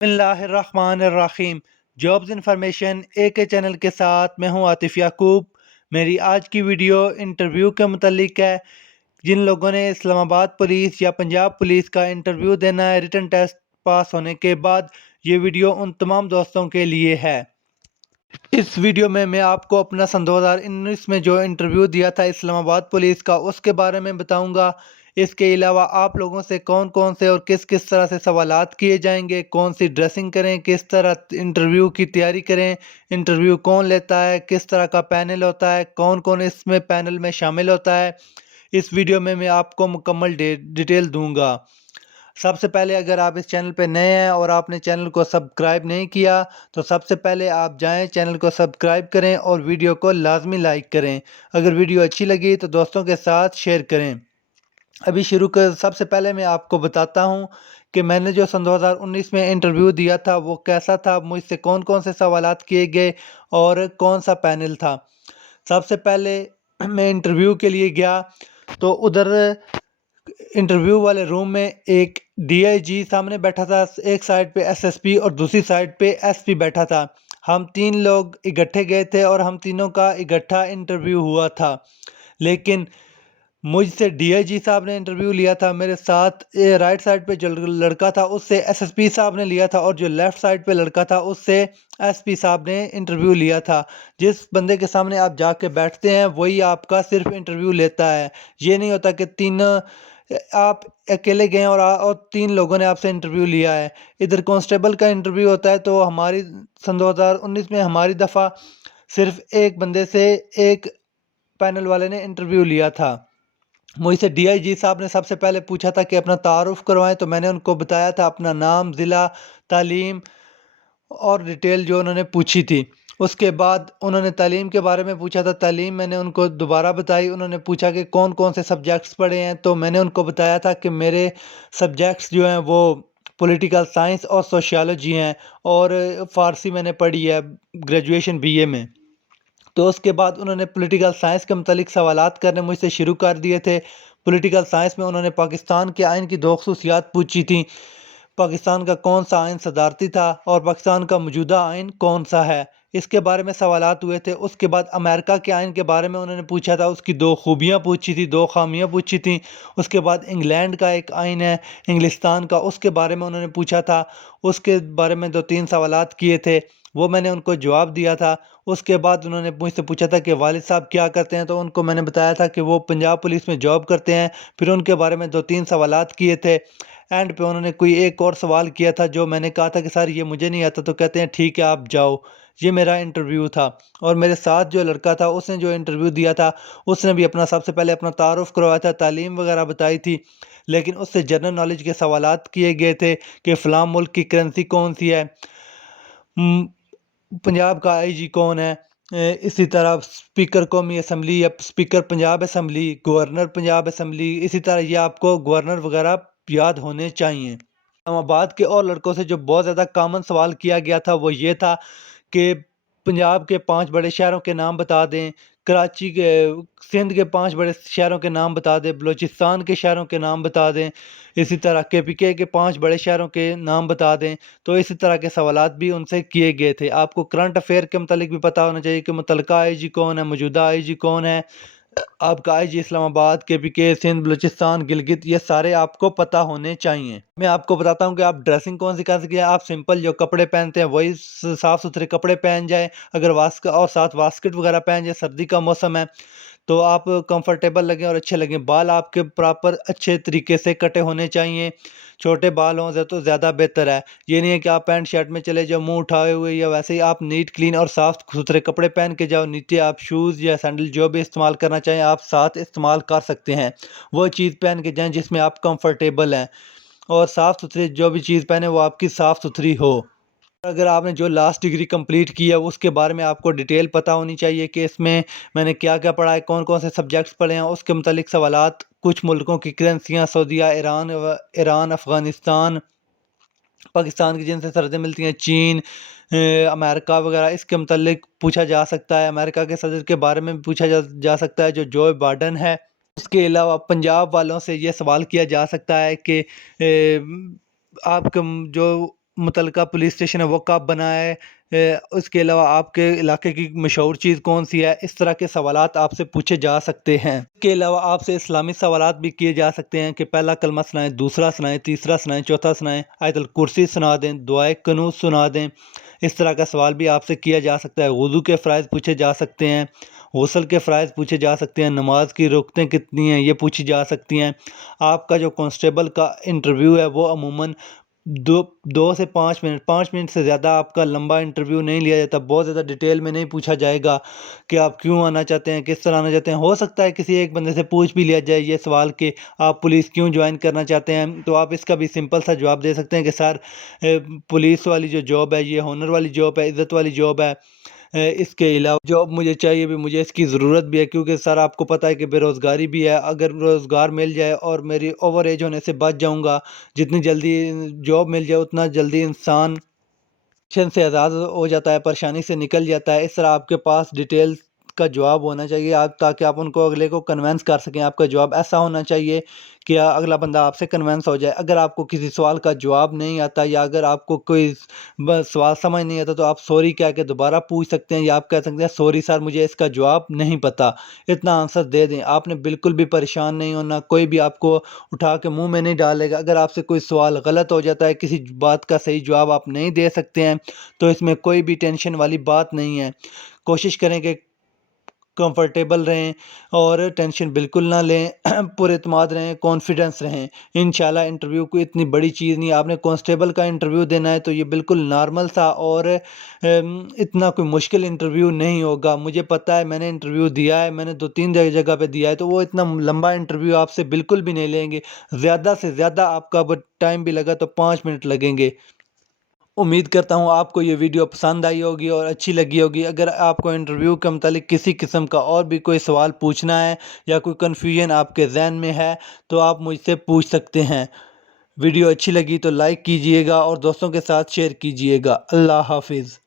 بسم اللہ الرحمن الرحیم۔ جابز انفارمیشن اے کے چینل کے ساتھ میں ہوں عاطف یعقوب۔ میری آج کی ویڈیو انٹرویو کے متعلق ہے۔ جن لوگوں نے اسلام آباد پولیس یا پنجاب پولیس کا انٹرویو دینا ہے ریٹن ٹیسٹ پاس ہونے کے بعد، یہ ویڈیو ان تمام دوستوں کے لیے ہے۔ اس ویڈیو میں آپ کو اپنا سن 2019 میں جو انٹرویو دیا تھا اسلام آباد پولیس کا، اس کے بارے میں بتاؤں گا۔ اس کے علاوہ آپ لوگوں سے کون کون سے اور کس کس طرح سے سوالات کیے جائیں گے، کون سی ڈریسنگ کریں، کس طرح انٹرویو کی تیاری کریں، انٹرویو کون لیتا ہے، کس طرح کا پینل ہوتا ہے، کون کون اس میں پینل میں شامل ہوتا ہے، اس ویڈیو میں آپ کو مکمل ڈیٹیل دوں گا۔ سب سے پہلے اگر آپ اس چینل پہ نئے ہیں اور آپ نے چینل کو سبسکرائب نہیں کیا تو سب سے پہلے آپ جائیں چینل کو سبسکرائب کریں اور ویڈیو کو لازمی لائک کریں۔ اگر ویڈیو اچھی لگی تو دوستوں کے ساتھ شیئر کریں۔ ابھی شروع کر سب سے پہلے میں آپ کو بتاتا ہوں کہ میں نے جو سن 2019 میں انٹرویو دیا تھا وہ کیسا تھا، مجھ سے کون کون سے سوالات کیے گئے اور کون سا پینل تھا۔ سب سے پہلے میں انٹرویو کے لیے گیا تو ادھر انٹرویو والے روم میں ایک ڈی آئی جی سامنے بیٹھا تھا، ایک سائڈ پہ ایس ایس پی اور دوسری سائڈ پہ ایس پی بیٹھا تھا۔ ہم تین لوگ اکٹھے گئے تھے اور ہم تینوں کا اکٹھا انٹرویو ہوا تھا، لیکن مجھ سے ڈی آئی جی صاحب نے انٹرویو لیا تھا، میرے ساتھ رائٹ سائڈ پہ جو لڑکا تھا اس سے ایس ایس پی صاحب نے لیا تھا، اور جو لیفٹ سائڈ پہ لڑکا تھا اس سے ایس پی صاحب نے انٹرویو لیا تھا۔ جس بندے کے سامنے آپ جا کے بیٹھتے ہیں وہی آپ کا صرف انٹرویو لیتا ہے۔ یہ نہیں ہوتا کہ آپ اکیلے گئے اور تین لوگوں نے آپ سے انٹرویو لیا ہے۔ ادھر کانسٹیبل کا انٹرویو ہوتا ہے تو ہماری سن 2019 میں ہماری دفعہ صرف ایک بندے سے ایک پینل والے نے انٹرویو لیا تھا۔ مجھ سے ڈی آئی جی صاحب نے سب سے پہلے پوچھا تھا کہ اپنا تعارف کروائیں، تو میں نے ان کو بتایا تھا اپنا نام، ضلع، تعلیم اور ڈیٹیل جو انہوں نے پوچھی تھی۔ اس کے بعد انہوں نے تعلیم کے بارے میں پوچھا تھا، تعلیم میں نے ان کو دوبارہ بتائی۔ انہوں نے پوچھا کہ کون کون سے سبجیکٹس پڑھے ہیں، تو میں نے ان کو بتایا تھا کہ میرے سبجیکٹس جو ہیں وہ پولیٹیکل سائنس اور سوشیالوجی ہیں، اور فارسی میں نے پڑھی ہے گریجویشن بی اے میں۔ تو اس کے بعد انہوں نے پولیٹیکل سائنس کے متعلق سوالات کرنے مجھ سے شروع کر دیے تھے۔ پولیٹیکل سائنس میں انہوں نے پاکستان کے آئین کی دو خصوصیات پوچھی تھیں، پاکستان کا کون سا آئین صدارتی تھا اور پاکستان کا موجودہ آئین کون سا ہے، اس کے بارے میں سوالات ہوئے تھے۔ اس کے بعد امریکہ کے آئین کے بارے میں انہوں نے پوچھا تھا، اس کی دو خوبیاں پوچھی تھی، دو خامیاں پوچھی تھیں۔ اس کے بعد انگلینڈ کا ایک آئین ہے انگلستان کا، اس کے بارے میں انہوں نے پوچھا تھا۔ اس کے بارے میں دو تین سوالات کیے تھے، وہ میں نے ان کو جواب دیا تھا۔ اس کے بعد انہوں نے مجھ سے پوچھا تھا کہ والد صاحب کیا کرتے ہیں، تو ان کو میں نے بتایا تھا کہ وہ پنجاب پولیس میں جاب کرتے ہیں۔ پھر ان کے بارے میں دو تین سوالات کیے تھے۔ اینڈ پہ انہوں نے کوئی ایک اور سوال کیا تھا جو میں نے کہا تھا کہ سر یہ مجھے نہیں آتا، تو کہتے ہیں ٹھیک ہے آپ جاؤ۔ یہ میرا انٹرویو تھا، اور میرے ساتھ جو لڑکا تھا اس نے جو انٹرویو دیا تھا اس نے بھی سب سے پہلے اپنا تعارف کروایا تھا، تعلیم وغیرہ بتائی تھی، لیکن اس سے جنرل نالج کے سوالات کیے گئے تھے کہ فلاں ملک کی کرنسی کون سی ہے، پنجاب کا آئی جی کون ہے، اسی طرح اسپیکر قومی اسمبلی یا speaker Punjab assembly, governor Punjab assembly, اسی طرح یہ آپ کو گورنر وغیرہ یاد ہونے چاہیے۔ اسلام آباد کے اور لڑکوں سے جو بہت زیادہ کامن سوال کیا گیا تھا وہ یہ تھا کہ پنجاب کے 5 بڑے شہروں کے نام بتا دیں، کراچی کے، سندھ کے 5 بڑے شہروں کے نام بتا دیں، بلوچستان کے شہروں کے نام بتا دیں، اسی طرح کے پی کے 5 بڑے شہروں کے نام بتا دیں۔ تو اسی طرح کے سوالات بھی ان سے کیے گئے تھے۔ آپ کو کرنٹ افیئر کے متعلق بھی پتہ ہونا چاہیے کہ متعلقہ آئی جی کون ہے، موجودہ آئی جی کون ہے، آپ کا آئی جی اسلام آباد، کے پی کے، سندھ، بلوچستان، گلگت، یہ سارے آپ کو پتہ ہونے چاہیے۔ میں آپ کو بتاتا ہوں کہ آپ ڈریسنگ کون سی کر سکتے ہیں۔ آپ سمپل جو کپڑے پہنتے ہیں وہی صاف ستھرے کپڑے پہن جائیں، اگر اور ساتھ واسکٹ وغیرہ پہن جائیں، سردی کا موسم ہے تو آپ کمفرٹیبل لگیں اور اچھے لگیں۔ بال آپ کے پراپر اچھے طریقے سے کٹے ہونے چاہیے، چھوٹے بال ہوں تو زیادہ بہتر ہے۔ یہ نہیں ہے کہ آپ پینٹ شرٹ میں چلے جاؤ منہ اٹھائے ہوئے، یا ویسے ہی آپ نیٹ کلین اور صاف ستھرے کپڑے پہن کے جاؤ، نیچے آپ شوز یا سینڈل جو بھی استعمال کرنا چاہیں آپ ساتھ استعمال کر سکتے ہیں۔ وہ چیز پہن کے جائیں جس میں آپ کمفرٹیبل ہیں، اور صاف ستھری جو بھی چیز پہنے وہ آپ کی صاف ستھری ہو۔ اگر آپ نے جو لاسٹ ڈگری کمپلیٹ کی ہے اس کے بارے میں آپ کو ڈیٹیل پتہ ہونی چاہیے کہ اس میں میں نے کیا کیا پڑھا ہے، کون کون سے سبجیکٹس پڑھے ہیں، اس کے متعلق سوالات، کچھ ملکوں کی کرنسیاں، سعودیہ، ایران، افغانستان، پاکستان کی جن سے سرحدیں ملتی ہیں، چین، امریکہ وغیرہ، اس کے متعلق پوچھا جا سکتا ہے۔ امریکہ کے صدر کے بارے میں بھی پوچھا جا سکتا ہے جو بائیڈن ہے۔ اس کے علاوہ پنجاب والوں سے یہ سوال کیا جا سکتا ہے کہ آپ کے جو متعلقہ پولیس اسٹیشن ہے وہ کب بنا ہے، اس کے علاوہ آپ کے علاقے کی مشہور چیز کون سی ہے، اس طرح کے سوالات آپ سے پوچھے جا سکتے ہیں۔ اس کے علاوہ آپ سے اسلامی سوالات بھی کیے جا سکتے ہیں کہ پہلا کلمہ سنائیں، دوسرا سنائیں، تیسرا سنائیں، چوتھا سنائیں، آیت الکرسی سنا دیں، دعائے قنوت سنا دیں۔ اس طرح کا سوال بھی آپ سے کیا جا سکتا ہے۔ وضو کے فرائض پوچھے جا سکتے ہیں، غسل کے فرائض پوچھے جا سکتے ہیں، نماز کی رکعتیں کتنی ہیں یہ پوچھی جا سکتی ہیں۔ آپ کا جو کانسٹیبل کا انٹرویو ہے وہ عموماً 2 سے 5 منٹ سے زیادہ آپ کا لمبا انٹرویو نہیں لیا جاتا، بہت زیادہ ڈیٹیل میں نہیں پوچھا جائے گا کہ آپ کیوں آنا چاہتے ہیں، کس طرح آنا چاہتے ہیں۔ ہو سکتا ہے کسی ایک بندے سے پوچھ بھی لیا جائے یہ سوال کہ آپ پولیس کیوں جوائن کرنا چاہتے ہیں، تو آپ اس کا بھی سمپل سا جواب دے سکتے ہیں کہ سر پولیس والی جو جاب ہے یہ ہونر والی جاب ہے، عزت والی جاب ہے، اس کے علاوہ جاب مجھے چاہیے بھی، مجھے اس کی ضرورت بھی ہے، کیونکہ سر آپ کو پتہ ہے کہ بے روزگاری بھی ہے، اگر روزگار مل جائے اور میری اوور ایج ہونے سے بچ جاؤں گا، جتنی جلدی جاب مل جائے اتنا جلدی انسان ٹینشن سے آزاد ہو جاتا ہے، پریشانی سے نکل جاتا ہے۔ اس طرح آپ کے پاس ڈیٹیل کا جواب ہونا چاہیے تاکہ آپ ان کو اگلے کو کنونس کر سکیں۔ آپ کا جواب ایسا ہونا چاہیے کہ اگلا بندہ آپ سے کنونس ہو جائے۔ اگر آپ کو کسی سوال کا جواب نہیں آتا یا اگر آپ کو کوئی سوال سمجھ نہیں آتا تو آپ سوری کہہ کے دوبارہ پوچھ سکتے ہیں، یا آپ کہہ سکتے ہیں سوری سر مجھے اس کا جواب نہیں پتا، اتنا آنسر دے دیں۔ آپ نے بالکل بھی پریشان نہیں ہونا، کوئی بھی آپ کو اٹھا کے منہ میں نہیں ڈالے گا۔ اگر آپ سے کوئی سوال غلط ہو جاتا ہے، کسی بات کا صحیح جواب آپ نہیں دے سکتے ہیں تو اس میں کوئی بھی ٹینشن والی بات نہیں ہے۔ کوشش کریں کہ کمفرٹیبل رہیں اور ٹینشن بالکل نہ لیں، پر اعتماد رہیں، کانفیڈنس رہیں۔ انشاءاللہ انٹرویو کوئی اتنی بڑی چیز نہیں ہے۔ آپ نے کانسٹیبل کا انٹرویو دینا ہے تو یہ بالکل نارمل سا اور اتنا کوئی مشکل انٹرویو نہیں ہوگا۔ مجھے پتہ ہے، میں نے انٹرویو دیا ہے، میں نے 2-3 جگہ پہ دیا ہے، تو وہ اتنا لمبا انٹرویو آپ سے بالکل بھی نہیں لیں گے۔ زیادہ سے زیادہ آپ کا ٹائم بھی لگا تو 5 منٹ لگیں گے۔ امید کرتا ہوں آپ کو یہ ویڈیو پسند آئی ہوگی اور اچھی لگی ہوگی۔ اگر آپ کو انٹرویو کے متعلق کسی قسم کا اور بھی کوئی سوال پوچھنا ہے یا کوئی کنفیوژن آپ کے ذہن میں ہے تو آپ مجھ سے پوچھ سکتے ہیں۔ ویڈیو اچھی لگی تو لائک کیجئے گا اور دوستوں کے ساتھ شیئر کیجئے گا۔ اللہ حافظ۔